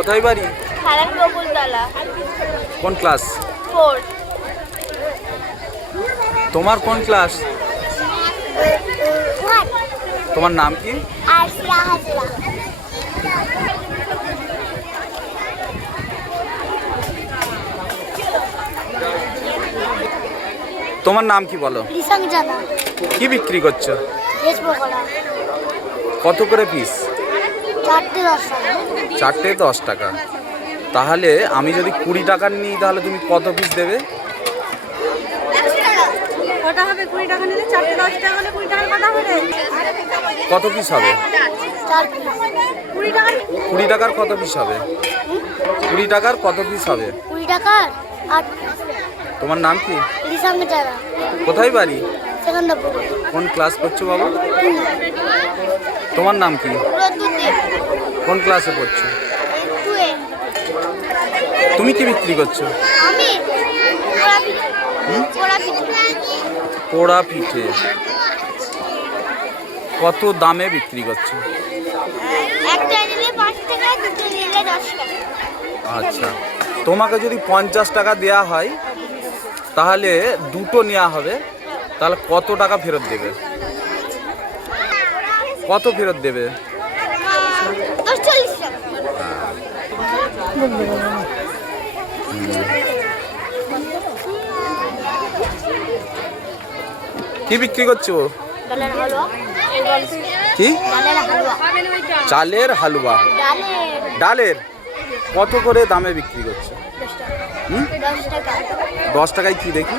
কোথায় বাড়ি? হারান বকুলতলা। কোন ক্লাস? 4। তোমার কোন ক্লাস? তোমার নাম কি? আরশিয়া হাজরা। তোমার নাম কি বলো? রিসাং জানা। কি বিক্রি করছো? ভেজ পকোড়া। কত করে পিস? 4টে 10 টাকা। 4টে 10 টাকা। তাহলে আমি যদি 20 টাকার নিই তাহলে তুমি কত পিস দেবে? কটা হবে? 20 টাকা নিলে 4টে 10 টাকা হলে 20 টাকার কটা হবে? কত পিস হবে? 4 পিস। 20 টাকার 20 টাকার কত পিস হবে? 20 টাকার কত পিস হবে? 20 টাকার 8 পিস। তোমার নাম কি? রিসাং জানা। কোথায় বাড়ি? সেকেন্ডপুর। কোন ক্লাস করছো বাবা? তোমার নাম কি? রতুদ্দীপ। কোন ক্লাসে পড়ছো? 2 এ। তুমি কি বিক্রি করছো? আমি পোড়া পিঠে। পোড়া পিঠে। পোড়া পিঠে। কত দামে বিক্রি করছো? একটা নিলে 5 টাকা, দুটো নিলে 10 টাকা। আচ্ছা, তোমাকে যদি 50 টাকা দেয়া হয় তাহলে দুটো নেওয়া হবে, তাহলে কত টাকা ফেরত দেবে? কত ফেরত দেবে? 40 টাকা। কি বিক্রি করছো? ডালের হালুয়া। কি? ডালের হালুয়া। চালের হালুয়া। ডালের কত করে দামে বিক্রি করছো? 10 টাকা। 10 টাকায় কি দেখি?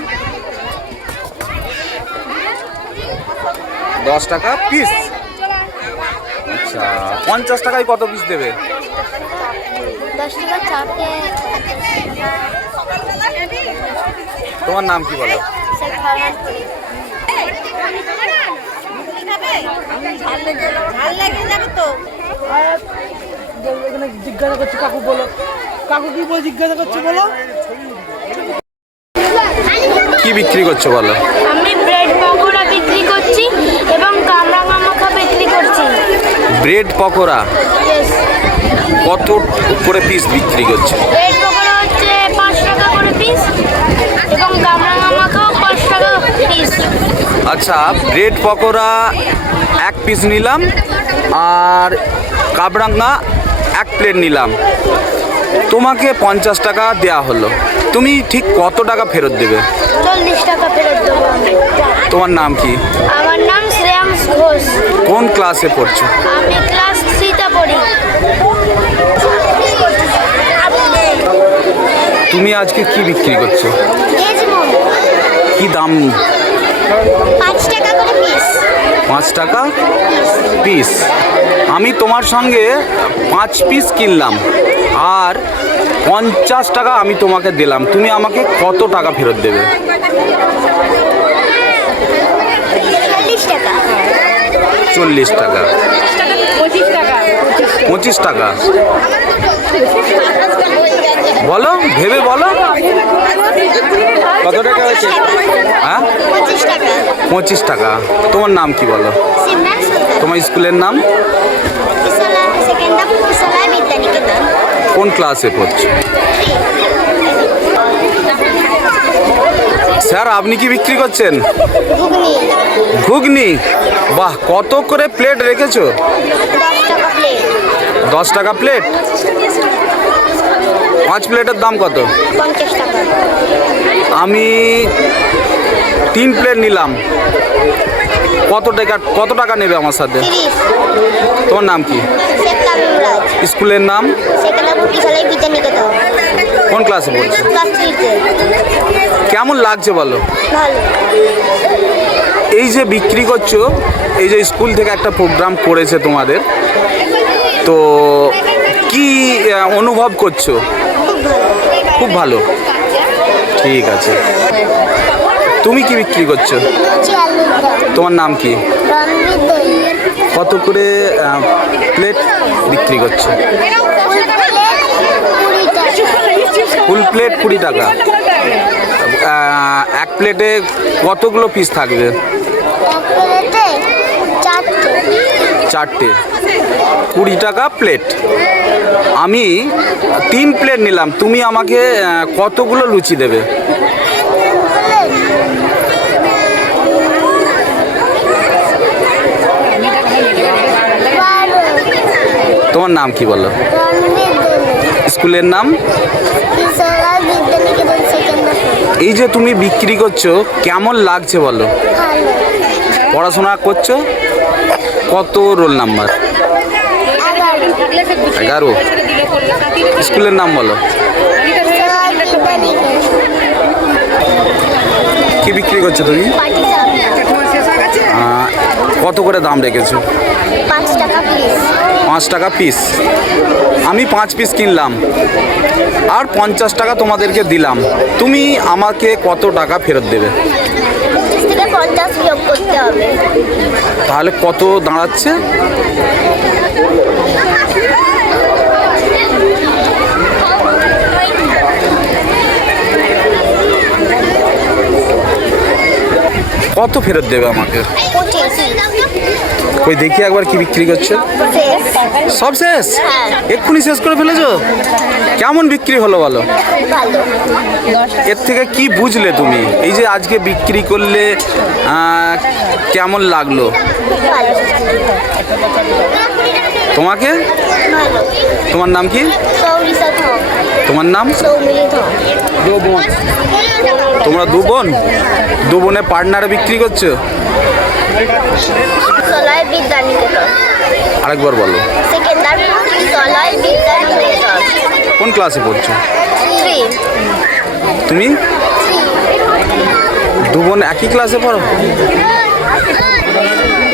10 টাকা পিস। আচ্ছা, 50 টাকায় কত পিস দেবে? 10 টাকা 4টে। তোমার নাম কি বলো? শেখ ফারহান। ভাল লাগে যাবে তো। এখানে জিজ্ঞাসা করছি, কাকু বলো, কাকু কি বলে জিজ্ঞাসা করছে বলো। কি বিক্রি করছো বলো? আমি ব্রেড পকোড়া বিক্রি করছি এবং কামরাঙা মাখা বিক্রি করছি। ব্রেড পকোড়া কত করে পিস বিক্রি করছো? ব্রেড পকোড়া হচ্ছে 5 টাকা করে পিস এবং কামরাঙা মাখাও 5 টাকা পিস। আচ্ছা, ব্রেড পকোড়া 1 পিস নিলাম আর কাবরাঙ্গা 1 প্লেট নিলাম, তোমাকে 50 টাকা দেয়া হলো, তুমি ঠিক কত টাকা ফেরত দেবে? 40 টাকা ফেরত দেবো আমি। তোমার নাম কি? আমার নাম শ্রেয়াংশ ঘোষ। কোন ক্লাসে পড়ছো? আমি ক্লাস 3তে পড়ি। তুমি আজকে কি বিক্রি করছো? ভেজ মোমো। কি দাম? 5 টাকা করে পিস। 5 টাকা পিস। আমি তোমার সঙ্গে 5 পিস কিনলাম আর 50 টাকা আমি তোমাকে দিলাম, তুমি আমাকে কত টাকা ফেরত দেবে? 40 টাকা। 40 টাকা। 25 টাকা। 25 টাকা বলো, ভেবে বলো কত টাকা হয়েছে? হ্যাঁ, 25 টাকা। 25 টাকা। তোমার নাম কি বলো? সিমরান সুলতান। তোমার স্কুলের নাম? সেকেন্ডপুর বিদ্যালয় বিদ্যানিকেতন। কোন ক্লাসে পড়ছো? স্যার, আপনি কি বিক্রি করছেন? ঘুগনি। ঘুগনি। বাহ, কত করে প্লেট রেখেছো? 10 টাকা প্লেট। 10 টাকা প্লেট। 5 প্লেটের দাম কত? 50 টাকা। আমি 3 প্লেট নিলাম, কত টাকা নেবে আমার সাথে? 30। তোমার নাম কি? শেখ তামিমরাজ। স্কুলের নাম? সেকেন্ডপুর বিদ্যালয় বিদ্যানিকেতন। কোন ক্লাসে পড়ছো? ক্লাস 3তে। কেমন লাগছে বলো? ভালো। এই যে বিক্রি করছো, এই যে স্কুল থেকে একটা প্রোগ্রাম করেছে তোমাদের, তো কি অনুভব করছো? খুব ভালো। ঠিক আছে। তুমি কি বিক্রি করছো? লুচি আলুর দম। তোমার নাম কি? রণবীর দই। কত করে প্লেট বিক্রি করছো? ফুল প্লেট 20 টাকা। 1 প্লেটে কতগুলো পিস থাকবে? 1 প্লেটে 4টে। 4টে। 20 টাকা প্লেট। আমি 3 প্লেট নিলাম, তুমি আমাকে কতগুলো লুচি দেবে? তোমার নাম কি বলো? স্কুলের নাম? এই যে তুমি বিক্রি করছো, কেমন লাগছে বলো? পড়াশোনা করছো? কত রোল নাম্বার? 11। স্কুলের নাম বলো। কি বিক্রি করছো তুমি? কত করে দাম রেখেছো? 5 টাকা পিস। 5 টাকা পিস। আমি 5 পিস কিনলাম আর 50 টাকা তোমাদেরকে দিলাম। তুমি আমাকে কত টাকা ফেরত দেবে? 30 থেকে 50 যোগ করতে হবে। তাহলে কত দাঁড়াচ্ছে? কত ফেরত দেবে আমাকে? 25। কই দেখি একবার কি বিক্রি করছো। সব শেষ? হ্যাঁ। এক্ষুনি শেষ করে ফেলেছো? কেমন বিক্রি হলো বলো? ভালো। এর থেকে কি বুঝলে তুমি? এই যে আজকে বিক্রি করলে কেমন লাগলো ভালো। তোমাকে? ভালো। তোমার নাম কি? সৌরিসা ধর। তোমার নাম? সৌমিলি ধর। তোমরা দু বোন? দু বোনে পার্টনারে বিক্রি করছো? সলয় বিদ্যানিকেতন। আরেকবার বলো। সেকেন্ডারপুর সলয় বিদ্যানিকেতন। কোন ক্লাসে পড়ছো? 3। তুমি? দু বোন একই ক্লাসে পড়ো?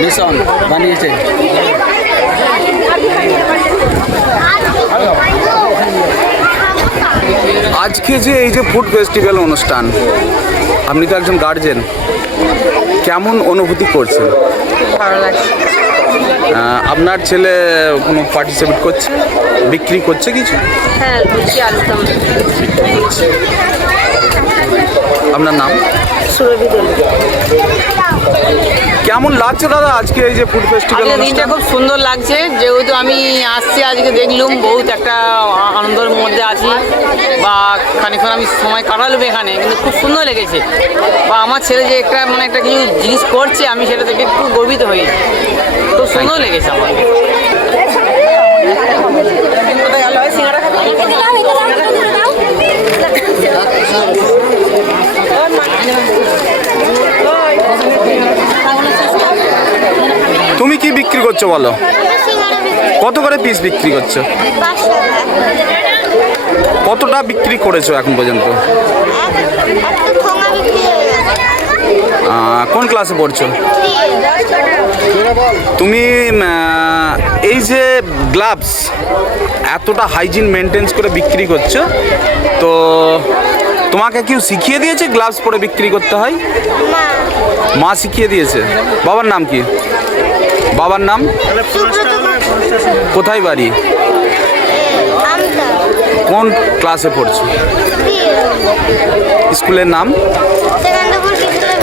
মিশন বানিয়েছে। আজকে যে এই যে ফুড ফেস্টিভ্যাল অনুষ্ঠান, আপনি তো একজন গার্জেন, কেমন অনুভূতি করছেন? ভালো লাগছে। আপনার ছেলে কোনো পার্টিসিপেট করছে, বিক্রি করছে কিছু? হ্যাঁ, লুচি আলুদম। আপনার নাম? সুরভি দোল। কেমন লাগছে দাদা আজকে এই যে ফুড ফেস্টিভ্যাল আজকে দিনটা অনুষ্ঠান? খুব সুন্দর লাগছে, যেহেতু আমি আসছি আজকে দেখলুম বহুত একটা আনন্দের মধ্যে আছি বা খানিকক্ষণ আমি সময় কাটালাম এখানে, কিন্তু খুব সুন্দর লেগেছে। বা আমার ছেলে যে একটা মানে একটা কিছু জিনিস করছে, আমি সেটা থেকে একটু গর্বিত হয়েছি। খুব সুন্দর লেগেছে আমার। তুমি কি বিক্রি করছো বলো? কত করে পিস বিক্রি করছো? 5 টাকা। কতটা বিক্রি করেছো এখন পর্যন্ত? একটা ঠোঙা বিক্রি হয়ে গেছে। কোন ক্লাসে পড়ছো? 3। তুমি এই যে গ্লাভস এতটা হাইজিন মেনটেন্স করে বিক্রি করছো, তো তোমাকে কেউ শিখিয়ে দিয়েছে গ্লাভস পরে বিক্রি করতে হয়? মা। মা শিখিয়ে দিয়েছে। বাবার নাম কি? বাবার নাম? কোথায় বাড়ি? আমতা। কোন ক্লাসে পড়ছো? 3। স্কুলের নাম? সেকেন্ডারপুর শিশুরা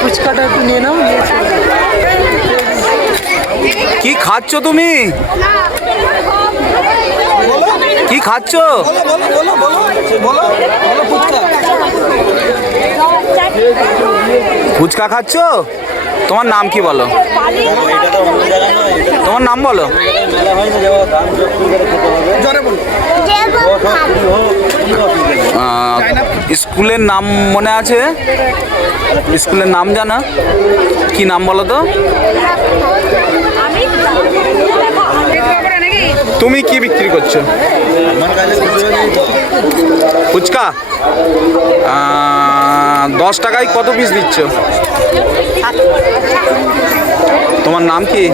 ফুচকাটা একটু নিয়ে নাও। কি খাচ্ছ তুমি? কি খাচ্ছ? ফুচকা খাচ্ছ? তোমার নাম কি বলো? তোমার নাম বলো। স্কুলের নাম মনে আছে? স্কুলের নাম জানা? কি নাম বলো তো? তুমি কি বিক্রি করছো? ফুচকা? 10 টাকায় কত পিস দিচ্ছ? তোমার নাম কি?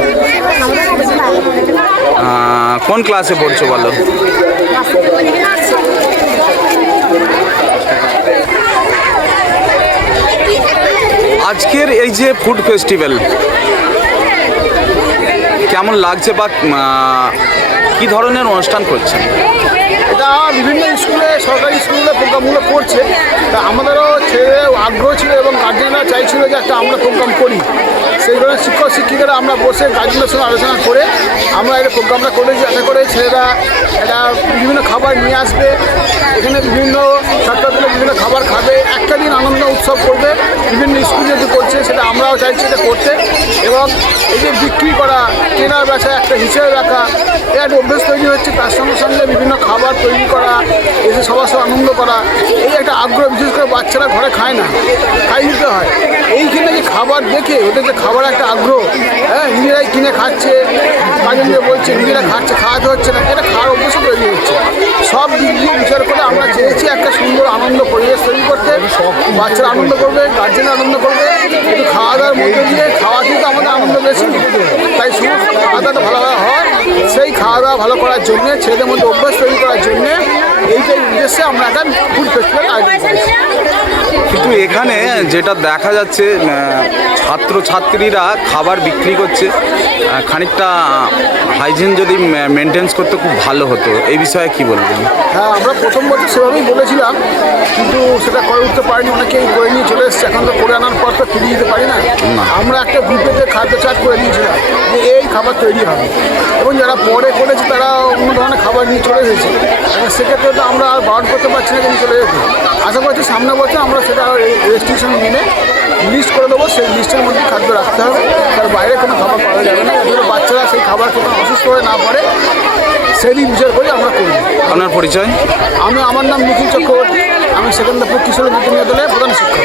কোন ক্লাসে পড়ছো বলো? আজকের এই যে ফুড ফেস্টিভ্যাল কেমন লাগছে বা কি ধরনের অনুষ্ঠান করছেন? এটা বিভিন্ন স্কুলে, সরকারি স্কুলে প্রোগ্রামগুলো করছে। তা আমাদেরও ছেলে আগ্রহ ছিল এবং গার্জেনরা চাইছিল যে একটা আমরা প্রোগ্রাম করি। সেই ধরনের শিক্ষক শিক্ষিকারা আমরা বসে গার্জেনদের সঙ্গে আলোচনা করে আমরা এটা প্রোগ্রামটা করেছি, যাতে করে ছেলেরা এটা বিভিন্ন খাবার নিয়ে আসবে, এখানে বিভিন্ন ছাত্রছাত্রীরা বিভিন্ন খাবার খাবে, একটা দিন আনন্দ উৎসব করবে। বিভিন্ন স্কুল যেহেতু করছে সেটা আমরাও চাইছি এটা করতে, এবং এই যে বিক্রি করা, কেনার বেচা একটা হিসেবে রাখা, এর একটা অভ্যেস তৈরি হচ্ছে। তার সঙ্গে সঙ্গে বিভিন্ন খাবার তৈরি করা, এসে সবার সাথে আনন্দ করা, এই একটা আগ্রহ। বিশেষ করে বাচ্চারা ঘরে খায় না, খাই দিতে হয়। এইখানে যে খাবার দেখে ওদের যে খাবার একটা আগ্রহ, হ্যাঁ, নিজেরাই কিনে খাচ্ছে, গার্জেনদের বলছে নিজেরা খাচ্ছে, খাওয়াতে হচ্ছে না, এটা খাওয়ার অভ্যাসও তৈরি হচ্ছে। সব দিক দিয়ে বিচার করে আমরা চেয়েছি একটা সুন্দর আনন্দ পরিবেশ তৈরি করতে। বাচ্চারা আনন্দ করবে, গার্জেনরা আনন্দ করবে, কিন্তু খাওয়া দাওয়ার মধ্যে দিয়ে খাওয়াতেই তো আমাদের আনন্দ বেশি। তাই সমস্ত খাওয়া দাওয়াটা ভালোভাবে হয়, সেই খাওয়া দাওয়া ভালো করার জন্যে, ছেলেদের মধ্যে অভ্যাস তৈরি করার জন্যে এইটাই উদ্দেশ্যে আমরা একটা ফুড ফেস্টিভ্যাল আয়োজন করেছি। কিন্তু এখানে যেটা দেখা যাচ্ছে ছাত্রছাত্রীরা খাবার বিক্রি করছে, খানিকটা হাইজিন যদি মেনটেন্স করতে খুব ভালো হতো, এই বিষয়ে কি বলবেন? হ্যাঁ, আমরা প্রথম বছর সেভাবেই বলেছিলাম, কিন্তু সেটা করে উঠতে পারিনি, অনেকেই করে নিয়ে চলে এসছে। এখন তো করে আনার পর তো ফিরিয়ে দিতে পারি না। আমরা একটা গ্রুপেতে খাদ্য চাট করে দিয়েছিলাম যে এই খাবার তৈরি হবে, এবং যারা পরে করেছে তারা অন্য ধরনের খাবার নিয়ে চলে এসেছে। এবং সেক্ষেত্রে তো আমরা আর বারণ করতে পারছি না কিন্তু চলে যেতে। আশা করছি সামনে বছর আমরা সেটা রেস্ট্রিকশন মেনে লিস্ট করে দেবো, সেই লিস্টের মধ্যে খাদ্য রাখতে হবে, তার বাইরে কোনো খাবার পাওয়া যাবে না, যাতে বাচ্চারা সেই খাবার খেতে অসুস্থ হয়ে না পারে, সেই দিক বিচার করে আমরা করব। আপনার পরিচয়? আমার নাম নিখিল চক্রবর্তী, আমি সেকেন্ডারপুর কিশোর বিদ্যালয়ের প্রধান শিক্ষক।